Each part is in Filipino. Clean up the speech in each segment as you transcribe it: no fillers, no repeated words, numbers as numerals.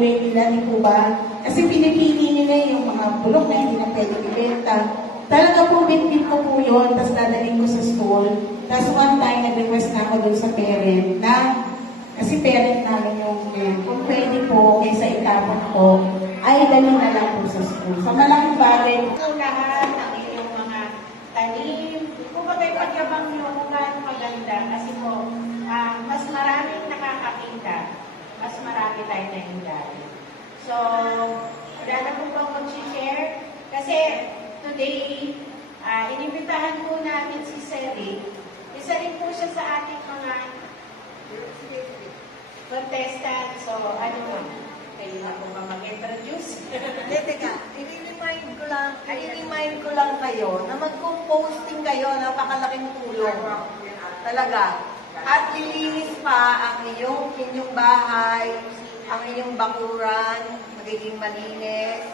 gulay nila, di po ba? Kasi pinipili nila yung mga bulok na hindi na pwede ibenta. Talaga po, bit-bit ko po yun, tapos dadalhin ko sa school. Tapos one time, nag-request na ako dun sa parent na, kasi parent namin yung, kung pwede po, kaysa itapon ko, ay dali na lang po sa school. Sa malaking bagay po lahat ng iyong mga tanim. Kung bagay pagkabang nyo kung gaano maganda, kasi po, mas maraming nakakakita, mas marami tayo na hindari. So, wala na po bang mag-share? Kasi today, inimbitahan po namin si Seri. Isa rin po siya sa ating mga contestant. So, ano mo? Kayo na po ba mag-introduce? Teka, i-remind ko lang kayo na mag-composting kayo, napakalaking tulong. Talaga. At lilinis pa ang inyong bahay, ang inyong bakuran, magiging malinis,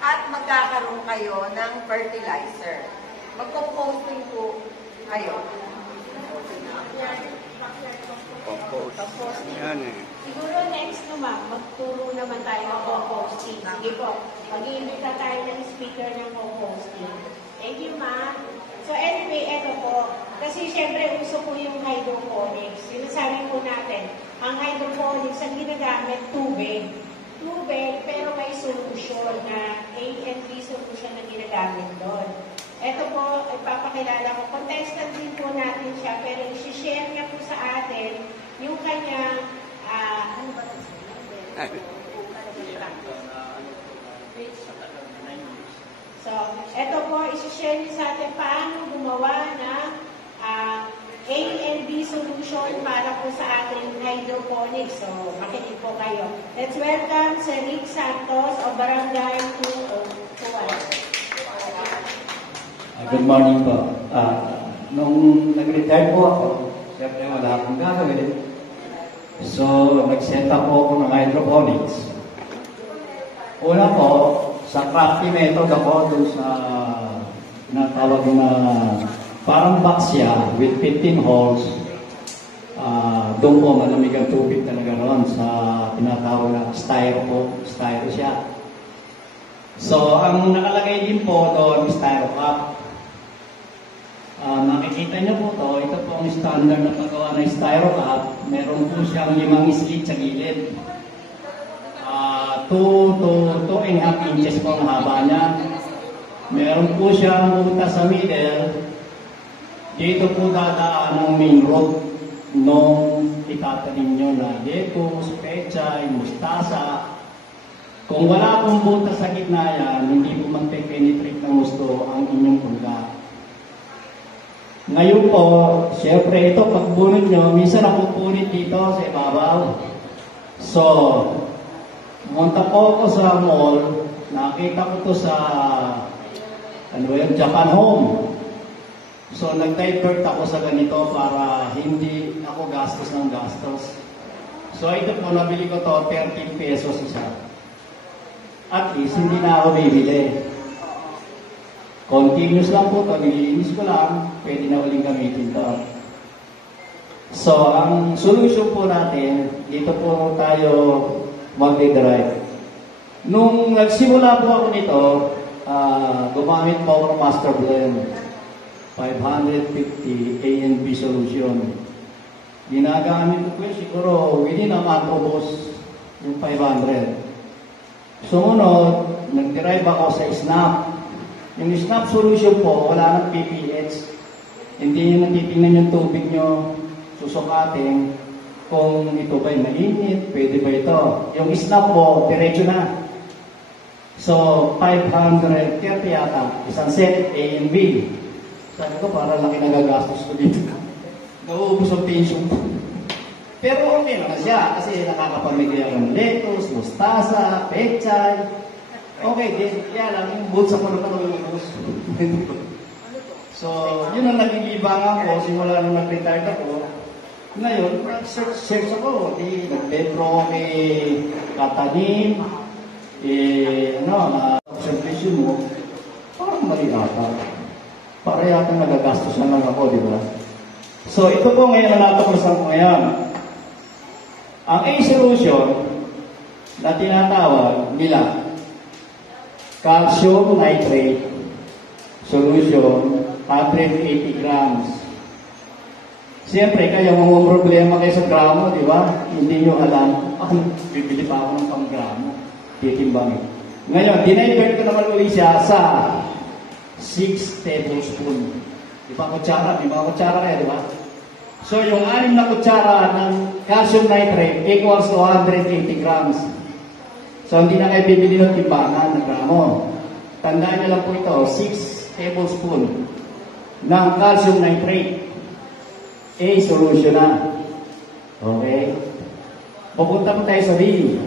at magkakaroon kayo ng fertilizer. Mag-composting po kayo. Composting. Yan eh. Siguro next naman, magturo naman tayo ng composting. Sige po, mag-iimbita tayo ng speaker ng composting. Thank you, ma'am. So anyway, eto po. Kasi syempre, uso po yung hydroponics. Sinasabi po natin, ang hydroponics, ang ginagamit, tubig. Tubig, pero may solution na A and B solution na ginagamit doon. Ito po, ipapakilala ko. Contestant din po natin siya, pero isi-share niya po sa atin yung kanyang, ano ba ito? So, ito po, isi-share niya sa atin paano gumawa ng A and B solution para po sa ating hydroponics. So, makinig po kayo. Let's welcome si Rick Santos of Barangay 201. Good morning po. Nung nag-retire po ako, siyempre wala akong gagawin. So, nag-set up po ako ng hydroponics. Una po, sa crafty method ako dun sa tinatawag na parang box siya with 15 holes. Doon po malamig ang tubig talaga ron sa tinatawag na styro po. Styro siya. So, ang nakalagay din po doon, styro cup. Nakikita niyo po to, ito po ang standard na paggawa ng styro cup. Meron po siyang 5 slit sa gilid. 2 to 2.5 inches po ang haba niya. Meron po siyang butas sa middle. Dito po dadaan ang main road nung itatanim nyo na lettuce, pechay, mustasa. Kung wala pong butas sa gitna yan, hindi po magpe-penetrate ng gusto ang inyong pulga. Ngayon po, siyempre ito, pagbunod nyo, minsan napupunit dito sa ibabaw. So, pumunta po ako sa mall, nakita ko to sa Japan Home. So, nag-divert ako sa ganito para hindi ako gastos ng gastos. So, ito po, nabili ko to 13 pesos isa. At least, hindi na ako bibili. Continuous lang po ito, nililinis ko lang, pwede na uling gamitin to. So, ang solution po natin, dito po tayo mag-drive. Nung nagsimula po ako nito, gumamit po ako ng Master Blend. 550 A and B solution. Ginagamit ko siguro within a month ubos yung 500. Sumunod, nag-derive ako sa SNAP. Yung SNAP solution po, wala nang PPH. Hindi nyo natitingnan yung tubig nyo, susukatin kung ito ba'y mainit, pwede ba ito. Yung SNAP po, diretso na. So, 530 yata, isang set A and B. Sabi ko, para laki nagagastos ko dito. Nauubos ang pension ko. Pero okay naman siya, kasi nakakapamigay ako ng lettuce, mustasa, pechay. Okay din, kaya lang, yung bulsa ko na panulubos. So, yun ang naging libangan ko, simula nung nag-retired ako. Ngayon, search ako, nag-bedro ako katanim, observation mo, parang mali ata. Para yata nagagastos na lang ako, di ba? So, ito po ngayon ang natuklasan ko ngayon. Ang A solution, na tinatawag nila calcium nitrate solution 180 grams. Siyempre, kayo mga problema kayo sa gramo, di ba? Hindi nyo alam, bibili pa ako ng pang-gramo. Titimbangin. Ngayon, dinivert ko naman ulit siya sa 6 tablespoon. Di ba kutsara? Di ba kutsara kayo, di ba? So, yung 6 na kutsara ng calcium nitrate equals to 180 grams. So, hindi na kayo bibili ng timbangan ng gramo. Tandaan nyo lang po ito, 6 tablespoon ng calcium nitrate. A solution na. Okay? Pupunta po tayo sa B.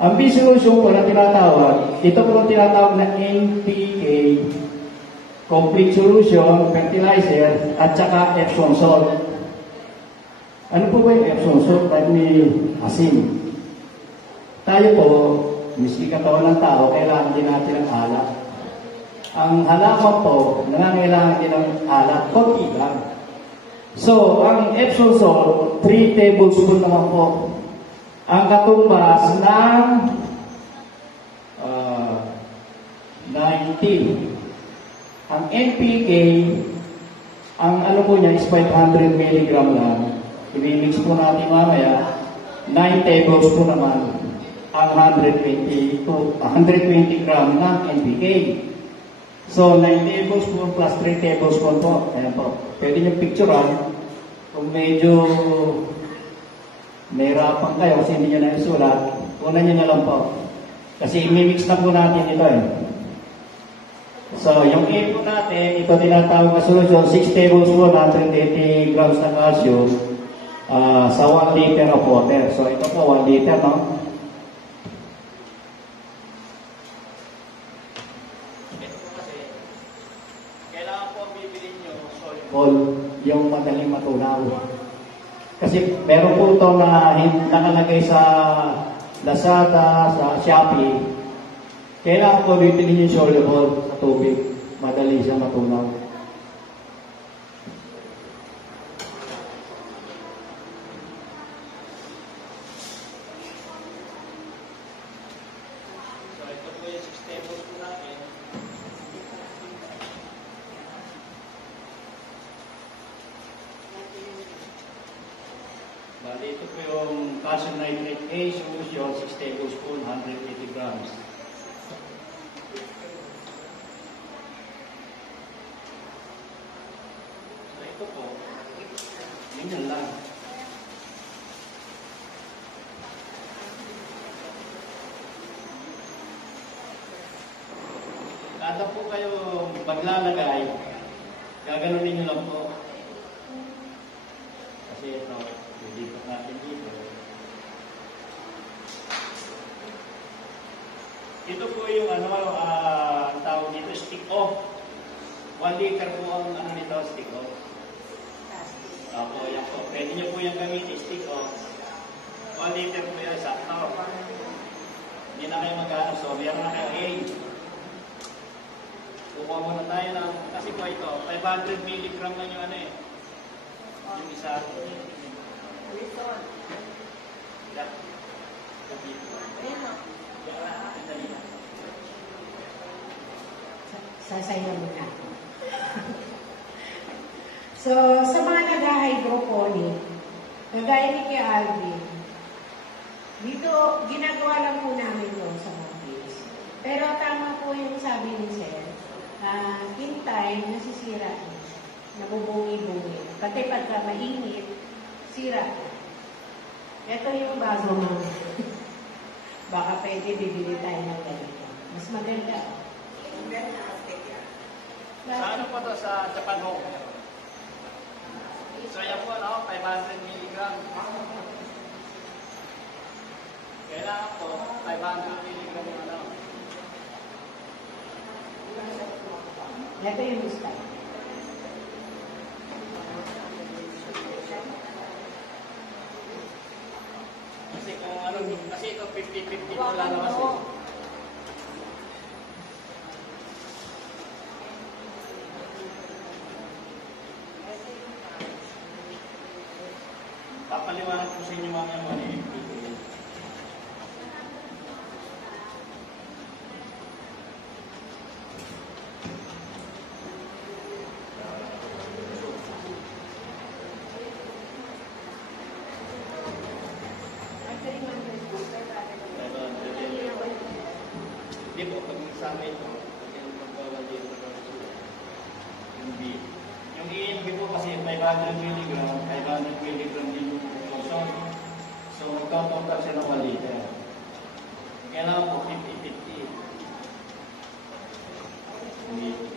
Ang B solution po na tinatawag, ito po ang tinatawag na NPK, complete solution, fertilizer, at saka Epsom salt. Ano po ba yung Epsom salt? Type ni asin. Tayo po, miski katawan ng tao, kailangan din natin ng alak. Ang halaman po, nangangailangan din ng alak, konti lang. So, ang Epsom salt, 3 tablespoon naman po. Ang katumbas ng 19. Ang NPK, ang ano po niya is 500 mg lang. I-mix po natin mamaya, 9 tablespoon naman ang 120 gram ng NPK. So, 9 tablespoon plus 3 tablespoon po. Ayan po. Pwede nyo picturean. Kung medyo nahirapan kayo kasi hindi nyo na isulat, una nyo na lang po. Kasi imimix na po natin ito eh. So, yung A po natin, ito tinatawag na solution, 6 tablespoon, 180 grams na calcium sa 1 liter of water. So, ito po, 1 liter, no? Yung madaling matunaw. Kasi meron po ito na nakalagay sa Lazada, sa Shopee. Kailangan po bibili yung soluble sa tubig. Madali siya matunaw. So ito po yung 6 tables po natin. Bali, ito po yung calcium nitrate A solution, 6 tablespoon, 180 grams. So, ito po, ganyan lang. Kada po kayo maglalagay, gaganunin nyo lang po. Kasi ito, dito natin dito. Ito po yung ang tawag dito, stick off. 1 liter po ang nito, stick off. Opo, yan po. Pwede nyo po yung gamitin, stick off. 1 liter po yung sakto. Hindi na kayo mag-ano, so meron na kayo A. Kukuha muna tayo ng, kasi po ito, 500 mg na yung yung isa. Sasaya mo na. So, sa mga nag-hydroponic, kagaya ni Kuya Alvin, dito, ginagawa lang po namin ito sa office. Pero tama po yung sabi ni Sir, in time, nasisira niya. Nabubungi-bungi. Pati pagka mainit, sira. Ito yung bago mo. Baka pwede bibili tayo ng ganito. Mas maganda. Sa ano po to? Sa Japan Home. So yan po, 500 mg. Kailangan po, 500 mg yung Ito yung style. Kasi kung kasi ito 50-50 po lalabas eh. Papaliwanag ko sa inyo mamaya mo Hindi po, pag isama ito, yung magbawal dito yung B. Yung ENB po kasi 500 mg, 500 mg din yung ozone. So, magkakapunta siya ng 1 liter. Kailangan po 50-50. Hindi.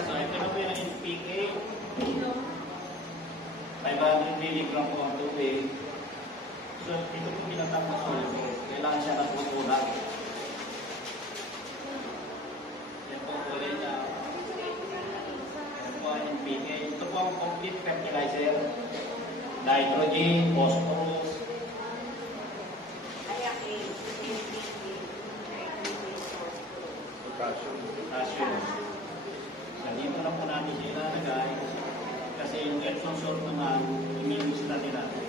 So, ito na po yung NPK. 500 mg po ang tubig. So, ito po pinatapos ko. Kailangan siya nagpupulat. Yan po ulit niya. Yan po ang NPK. Ito po ang complete fertilizer. Nitrogen, phosphorus. Potassium. So, dito na po natin siya ilalagay. Kasi yung Epsom salt naman, imimix natin natin.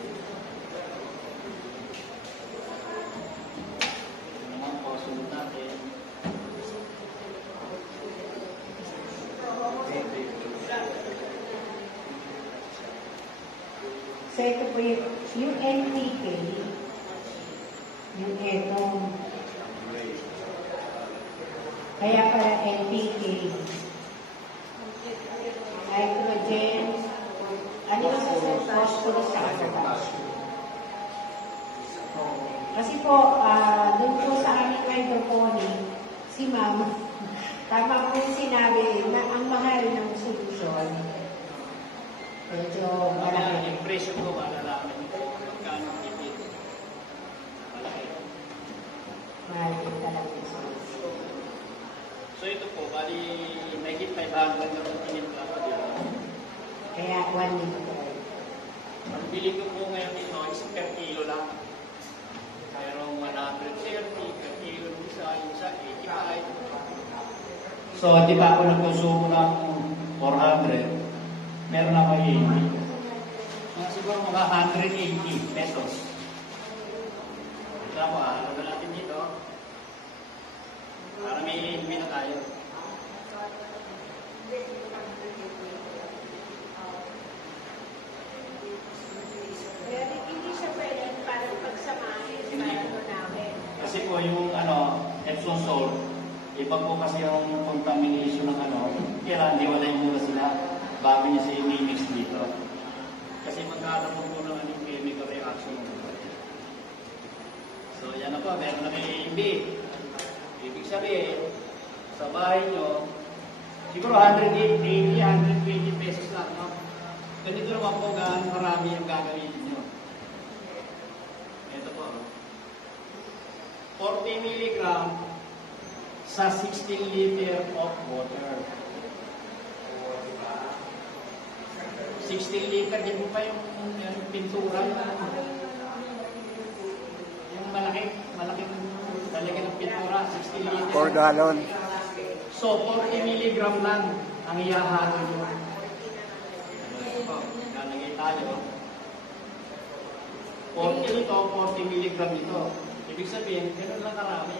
Ito naman po, sunod natin. So ito po yung NPK, yung etong, kaya para NPK, nitrogen, ano yung phosphorus sa kasi po, doon po sa aming hydroponic, si ma'am, tama po yung sinabi na ang mahal ng solusyon. Medyo malaki. Yung presyo ko, malalaman ito. Magkano tipid. Malaki. Mahal din talaga yung solusyon. So ito po, bali may hit 500 na kung tinimpla pa dito. Kaya 1 liter. Ang bili ko po ngayon ito is per kilo lang. Mayroong 130 per kilo isa, yung isa 85. So, di ba ako nagkonsumo ng 400? Meron ako 80. Siguro mga 180 pesos. Ito po, alam na natin dito. Para may ilmi na tayo. Kaya hindi siya pwede parang pagsamahin para ito namin. Kasi po yung Epsom salt, iba po kasi yung contamination ng kailangan diwalay muna sila bago niya siya i-mix dito. Kasi magkakaroon po ng chemical reaction. So yan na po, meron na may A&B. Ibig sabihin, sa bahay nyo, siguro 180, 120 pesos lang, no? Ganito naman po gaano marami yung gagamitin nyo. Ito po. 40 mg sa 16 liter of water. 16 liter, di po pa yung pintura, yung malaki ng pintura, 16 liter. 4 gallon. So, 40 mg lang ang ihahalo nyo. Lalagay tayo. 40 nito, 40 mg nito. Ibig sabihin, gano'n lang karami.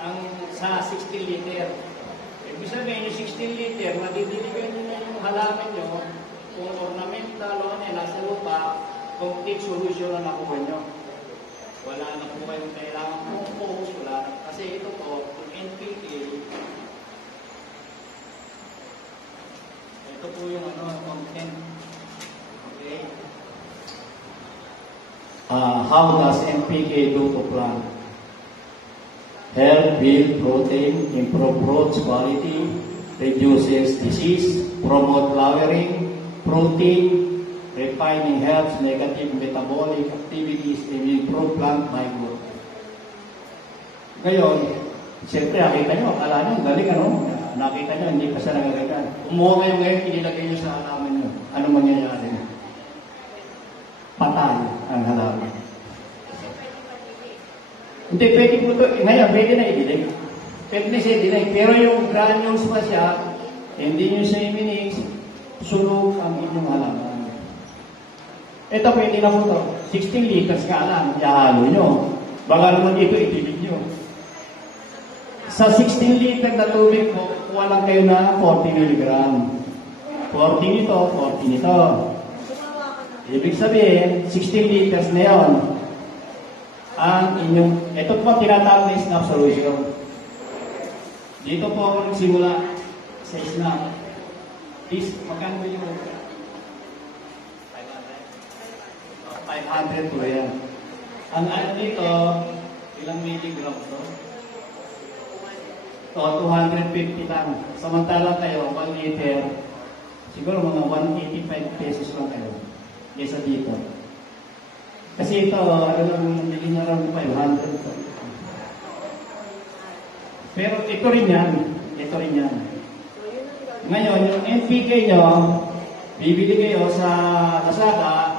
Ang sa 16 liter. Ibig sabihin, yung 16 liter, madidiligan nyo na yung halaman nyo, kung ornamental o nasa lupa, complete solution na nakuha nyo. Wala na po kayong kailangan compost, wala na. Kasi ito po, yung NPK, ito po yung content. Okay? How does NPK do to plant? Help build protein, improve growth quality, reduces disease, promote flowering, fruiting, refining helps negative metabolic activities, and improve plant growth. Ngayon, siyempre, nakita nyo, akala nyo, galing nakita nyo, hindi pa siya nagaganyan. Umuha kayo ngayon, inilagay nyo sa halaman nyo. Ano mangyayari? Patay ang halaman. Hindi, pwede po ito. Ngayon, pwede na i-delay. Pwede na siya i-delay. Pero yung granules pa siya, hindi nyo siya i-minix, sunog ang inyong halaman. Ito, pwede na po ito. 16 liters ka lang, ihalo nyo. Baka naman dito, itibig nyo. Sa 16 liter na tubig po, kuha lang kayo na 40 mg. 40 nito, 40 nito. Ibig sabihin, 16 liters na yun. Ang inyong, ito po tinatawag na snap solution. Dito po ako nagsimula sa snap. This, magkano yung 500 po yan. Ang ano dito, ilang milligram to? So, 250 lang. Samantala kayo, 1 liter, siguro mga 185 pesos lang kayo. Kesa dito. Kasi ito, ano lang, hindi niya lang 500. Pero ito rin yan. Ito rin yan. Ngayon, yung NPK nyo, bibili kayo sa Lazada,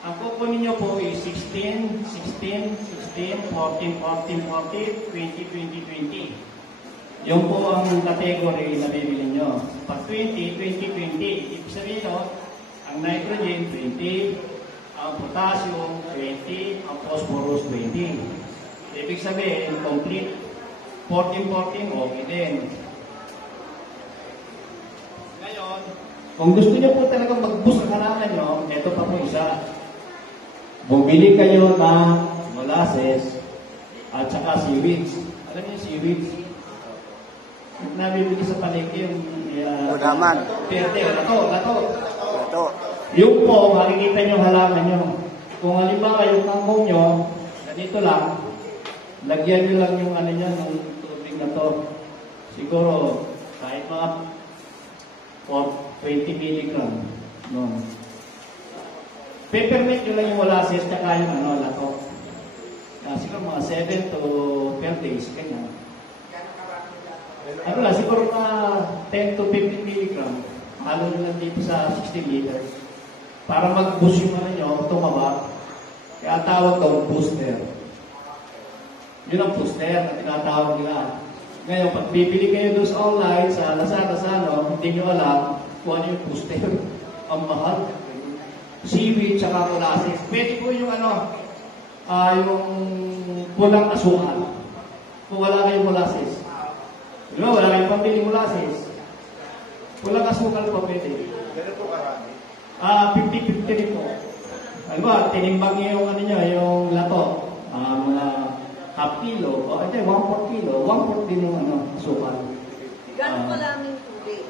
ang kukunin nyo po is 16, 16, 16, 14, 14, 14, 20, 20, 20. Yung po ang category na bibili nyo. Pag 20, 20, 20. Ibig sabihin nyo, ang nitrogen, 20. Ang potassium, 20. Ang phosphorus, 20. Ibig sabihin, complete. 14, 14, okay din. Ngayon, kung gusto nyo po talaga mag-boost ang halaman nyo, ito pa po isa. Bumili kayo ng molasses at saka seaweeds. Alam niyo yung seaweeds? Nabibili sa palengke yung Udaman. lato. Yung po, makikita nyo halaman nyo. Kung halimbawa yung kangkong nyo, ganito lang, lagyan nyo lang yung ano nyo, ng tubig na to. Siguro, kahit mga 20 milligram. No. Peppermint nyo lang yung molasses, tsaka yung lato. Siguro mga 7 to 12 days, ganyan. Ano lang, siguro mga 10 to 15 milligram. Halo nyo lang dito sa 16 liters. Para mag-boost yung ano nyo, tumaba. Kaya tawag ko, booster. Yun ang booster na tinatawag nila. Ngayon, pag bibili kayo doon sa online, sa Lazada, hindi nyo alam kung ano yung booster. Ang mahal. Seaweed, tsaka molasses. Pwede po yung yung pulang asukal. Kung wala kayong molasses. Wala kayong pambili molasses. Pulang asukal po pwede. Ganito karami? 50-50 rin po. Alam ba, tinimbang niyo yung yung lato. Mga half kilo, o hindi, 1/4 kilo. 1/4 din yung asukal. Gano'n kalaming tubig?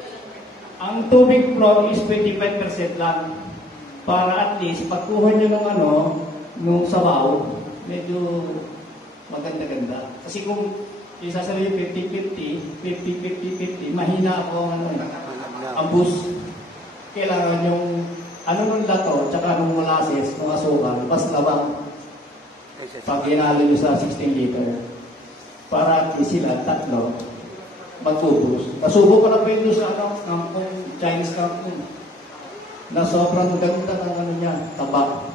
Ang tubig flow is 25% lang. Para at least, pagkuha nyo nung sabaw, medyo maganda-ganda. Kasi kung isasabi yung 50-50, 50-50-50, mahina ako ang boost. Kailangan yung nung lato, tsaka nung molasses, nung asukal, mas labang. Pag hinalo nyo sa 16 liter, para at least sila, tatlo, mag-boost. Nasubo ko na po yun sa kangkong, Chinese kangkong, na sobrang ganda ng niya, tabak.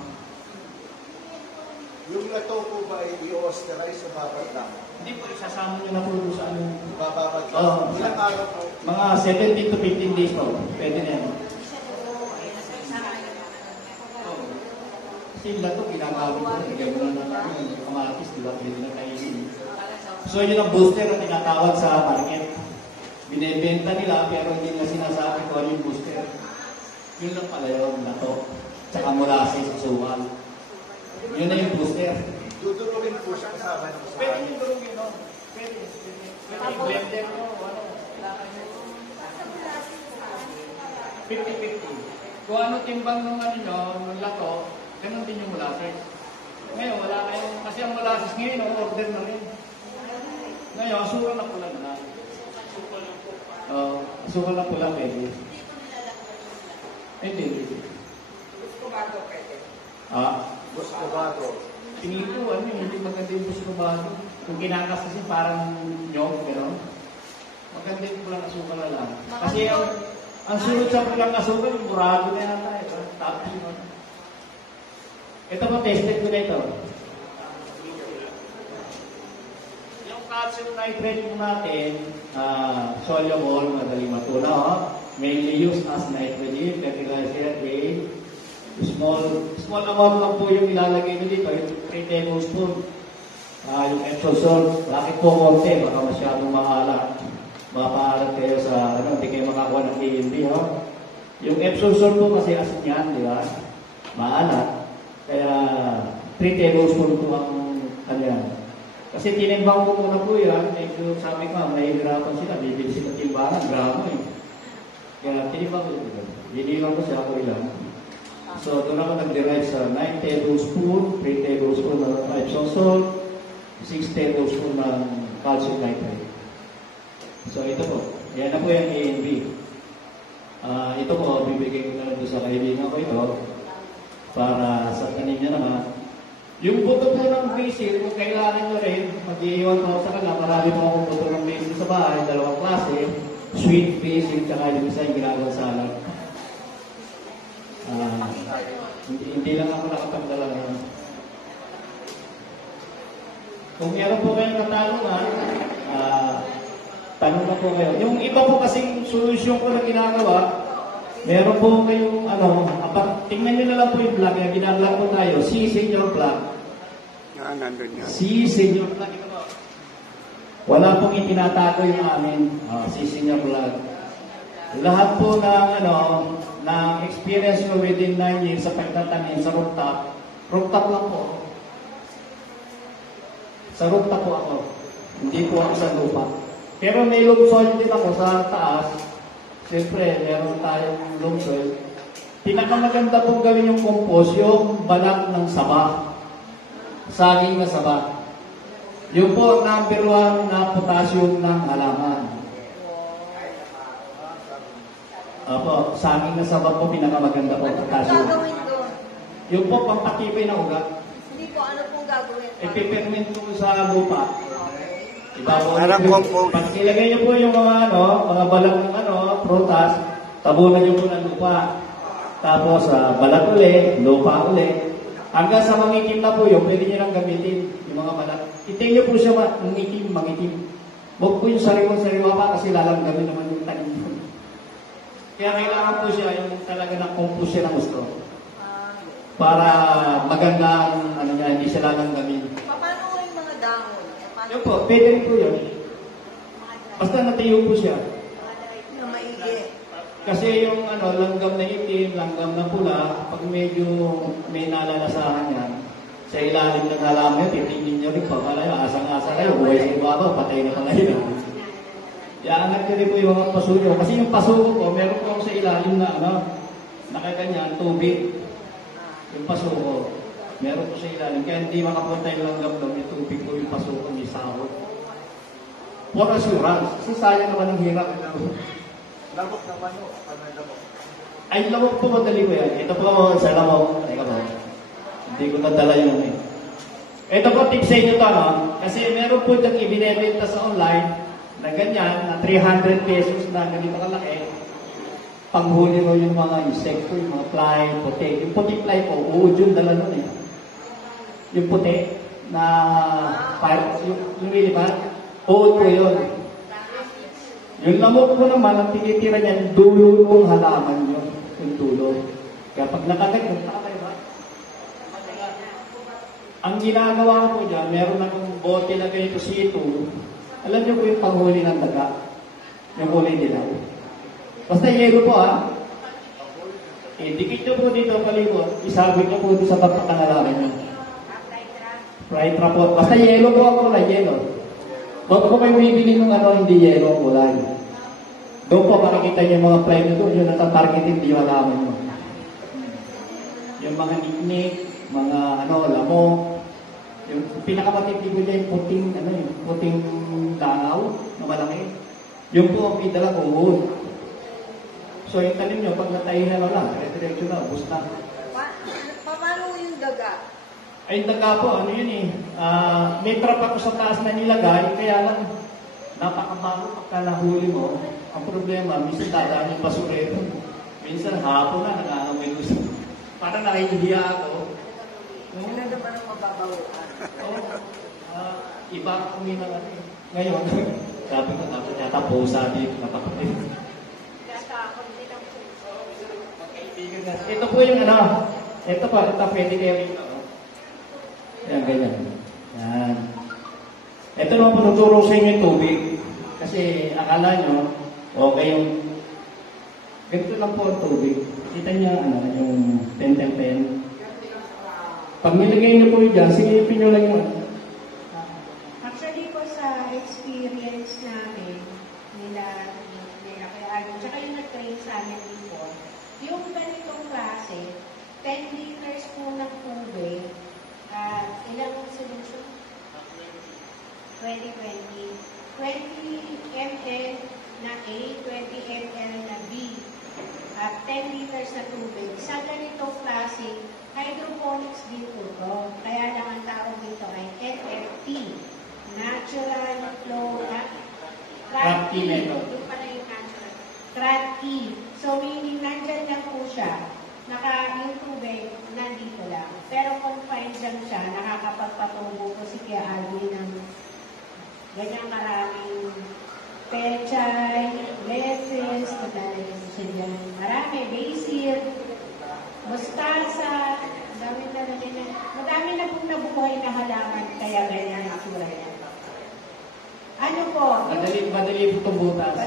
Yung lato po ba ay i-osterize o babad lang? Hindi po, isasama nyo na po sa Bababad lang? Ilang araw po? Mga 17 to 15 days po. Pwede na yan. Kasi yung lato, ginagawa ko. Nagyan mo na natin yung kamatis, di ba? Pwede na kainin. So, yun ang booster na tinatawag sa market. Binibenta nila, pero hindi na sinasabi ko ano yung booster. Yun lang pala yung lato. Tsaka molasses, asukal. Yun na yung booster. Dudurugin po siya kasama ng Pwede yung durugin, no? Pwede. Pwede yung blender mo, 50-50. Kung ano timbang nung nung lato, ganun din yung molasses. Ngayon, wala kayong, kasi ang molasses ngayon, order na rin. Ngayon, asukal na pula na. Asukal na pula pwede. Hindi. Buscovado pwede. Buscovado. Tingin ko, hindi maganda yung buscovado. Kung kinakas kasi parang nyog, gano'n. Maganda yung pula pulang asukal na lang. Kasi ang sunod sa pulang asukal, yung murado na yata. Tapi mo. Ito po, tested ko na ito. Yung calcium nitrate po natin, soluble, madaling matunaw. Mainly used as nitrogen, fertilizer, small amount lang po yung ilalagay nyo dito, yung 3 tablespoon. Yung Epsom salt, bakit po konti? Baka masyadong maalat. Mapaalat kayo sa, hindi kayo makakuha ng AMD, Yung Epsom salt po kasi asin yan, di ba? Maalat. Kaya 3 tablespoon po ang yan. Kasi tinimbang ko muna po yan, medyo sabi ko, nahihirapan sila, bibili sila timbangan, gramo eh. Kaya tinimbang ko ito. Binilang ko siya ako ilan. So, doon ako nag-derive sa 9 tablespoon, 3 tablespoon ng Epsom salt, 6 tablespoon ng calcium nitrate. So, ito po. Yan na po yung A&B. Ito po, bibigay ko na lang sa kaibigan ko ito para sa kanina naman. Yung buto po ng basil, kung kailangan nyo rin, mag-iiwan po sa kanila. Marami po akong buto ng basil sa bahay, 2 klase. Sweet basil, tsaka yung isa yung ginagawa salad. Hindi lang ako nakapagdala ngayon. Kung meron po kayong katanungan, tanong na po kayo. Yung iba po kasing solusyon ko na ginagawa, meron po kayong, tingnan nyo na lang po yung vlog, yung ginagawa po tayo, si Senior Vlog. Nandun yan. Si Senior Vlog, ito po. Wala pong itinatago yung amin, si Senior Vlog. Lahat po ng experience ko within 9 years sa pagtatanim sa rooftop lang po. Sa rooftop po ako. Hindi po ako sa lupa. Pero may loam soil din ako sa taas. Siyempre, meron tayong loam soil. Pinakamaganda pong gawin yung compost, yung balat ng saba. Saging na saba. Yung po ang number 1 na potassium ng halaman. Opo, saging na saba po, pinakamaganda po potassium. Ano gagawin doon? Yung po, pampatibay na ugat. Hindi po, ano pong gagawin? Ipiperment po sa lupa. Parang compost. Pag ilagay niyo po yung mga balat ng prutas, tabunan niyo po ng lupa. Tapos, balat ulit, lupa ulit. Hanggang sa mangitim na po yun, pwede niyo lang gamitin yung mga balat. Itin niyo po siya mangitim. Huwag po yung sariwa pa kasi lalanggamin naman yung tanim. Kaya kailangan po siya yung talaga ng compost siya na gusto. Para maganda ang hindi siya lalanggamin. Paano yung mga dahon? Yun po, pwede rin po yun. Basta natayo po siya. Na maigi. Kasi yung langgam na itim, langgam na pula, pag medyo may nalalasahan yan, sa ilalim ng halaman yun, titignan nyo rin pa, kalayo, asang-asa kayo, buhay sa ibabaw, patay na pala yun. Iangat nyo rin po yung mga paso nyo. Kasi yung paso ko, meron po ako sa ilalim na nakaganyan, tubig. Yung paso ko, meron po sa ilalim. Kaya hindi makapunta yung langgam lang, yung tubig ko, yung paso ko, may sahod. For assurance, kasi sayang naman ang hirap. Lamok naman o, lamok. Ay, lamok po, madali ko yan. Ito po, sa lamok. Teka po. Hindi ko nadala yun eh. Ito po, tip sa inyo to, Kasi meron po dyan ibinebenta sa online na ganyan, na 300 pesos na ganito kalaki. Panghuli mo yung mga insekto, yung mga fly, puti. Yung puti fly po, uod yun, dala nun eh. Yung puti na yung lumilipad, uod po yun. Yung lamok po naman, ang tinitira niya, yung dulo ng halaman nyo. Yung dulo. Kaya pag nakagay, ba? Ang ginagawa ko po dyan, meron akong bote na ganito C2. Alam niyo po yung panghuli ng daga? Yung huli nila. Basta yelo po dikit niyo po dito palibot, isabit niyo po dito sa pagpakanalaman niyo. Fry trap po. Basta yelo po ang kulay, yelo. Doon po kayo bibili ng hindi yelo ang kulay. Doon po makikita niyo yung mga fly nyo doon, yung natatargetin, di malaman nyo. Yung mga niknik, mga lamok, yung pinakamatindi ko dyan, puting langaw na malaki. Yung po ang pidala ko, So yung tanim nyo, pag natayin na lang, dire-diretso na, ubus na. Paano yung daga? Ay, daga po, yun eh. May trap ako sa taas na nilagay, kaya lang, napakabago pagka nahuli mo. Ang problema, minsan dadaan yung basurero. Minsan hapon na, nangangamoy ko siya. Parang nakihiya ako. Sila naman ang mababawian. Iba ako ngayon. Sabi ko, dapat yata po sabi ko, napakapit. Ito po yung ano, ito pwede kayo rito. Ayan, ganyan. Yan. Ito naman po nagturo sa inyo yung tubig. Kasi akala nyo, okay yung ganito lang po ang tubig. Kita niya yung pen. Pag nilagay niyo po dyan, silipin nyo lang yung Actually po sa experience namin, nila kay Arnold, tsaka yung nag-train sa amin before, yung ganitong klase, 10 liters po ng tubig, ilang solution? 20 ml na A, 20 ml na B, at 10 liters na tubig. Sa ganitong klase, hydroponics din po ito. Kaya lang ang tawag dito ay NFT, Natural Flow Trap E method. Yung pala yung natural. Trap E. So, meaning nandyan lang po siya. Yung tubig, nandito lang. Pero confined lang siya, nakakapagpatubo po si Kuya Alvin ng ganyang maraming pechay, lettuce, maglalagay mo siya dyan. Marami, basil, mustasa, madami na pong nabuhay na halaman, kaya ganyan ang sura yan. Ano po? Madali po itong butas.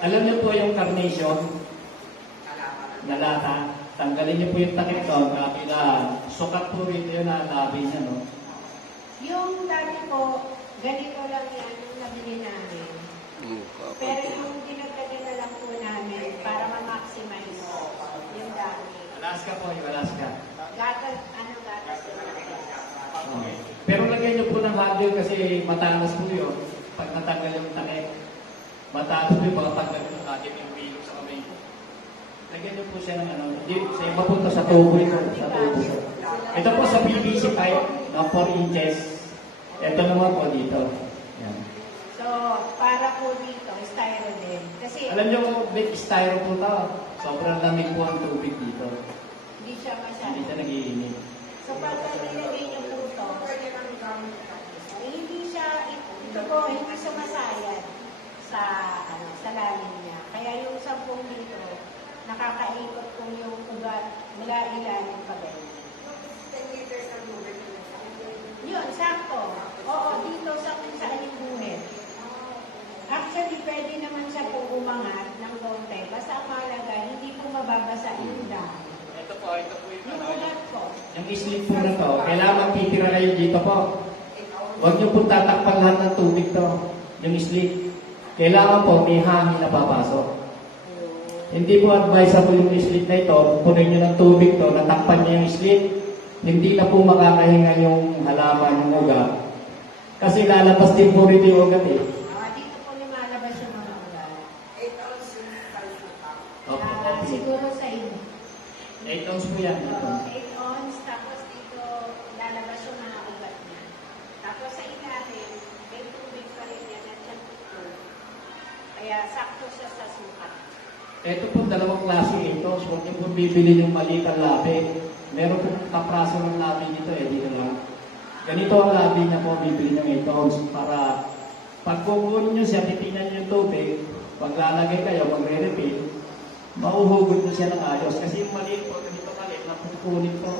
Alam niyo po yung carnation na lata. Tanggalin niyo po yung takip doon. Sukat po rito yun na labi niya, no? Yung dati po, ganito lang yan yung nabili namin. Pero yung dinagdagan na lang po namin para ma-maximize yung dami. Alaska po, yung Alaska. Gatas. Okay. Pero lagyan niyo po ng handle kasi matalas po yun. Pag natanggal yung takip, matalas po yung mga tanggal yung takip yung bilog sa kamay. Lagyan niyo po siya ng hindi, sa iba po ito sa tubo ito. Ito po sa PVC pipe na 4 inches. Ito naman po dito. Yan. So, para po dito, styrofoam. Kasi, Alam niyo po, styro po ito. Sobrang lamig po ang tubig dito. hindi siya masyado. Hindi siya nag-iinit. So, pag nilagay niyo po ito, hindi siya, ito po, hindi sumasayad sa lalim niya. Kaya yung 10 litro, nakakaikot po yung ugat mula ilalim pa ganyan. Yun, sakto. Oo, dito sa kung saan yung buhit. Actually, pwede naman siya po umangat ng konti. Basta ang mahalaga, hindi po mababasa yung dami. Ito po Yung ugat po. yung slip po na to, kailangan titira kayo dito po. Huwag niyo po tatakpan lahat ng tubig to. Yung slip. Kailangan po may hangin na papasok. Hindi po advisable yung slip na ito. Punin niyo ng tubig to, natakpan niyo yung slip. Hindi na po makakahinga yung halaman, yung ugat. Kasi lalabas din po rin yung ugat eh. Dito po lumalabas yung mga ugat. Opo. Siguro sa inyo. 8 ounce po yan. 8 ons, tapos dito lalabas yung mga ugat niya. Tapos sa ilalim, may tubig pa rin yan at siya tutulo. Kaya sakto siya sa sukat. Ito po dalawang klase ito. So, huwag niyo po bibili yung maliit ang labi. Meron po kapraso ng labi dito eh. Dito lang. Ganito ang labi niya po bibili ng 8 ounce para pag kukunin niyo siya, titingnan niyo yung tubig. Pag lalagay kayo, magre-refill, mauhugot niyo siya ng ayos. Kasi yung maliit po, ganito maliit, napupunin po.